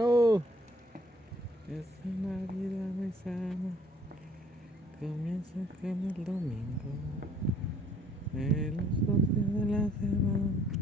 Salud. Es una vida muy sana. Comienza con el domingo. De los 2 días de la semana.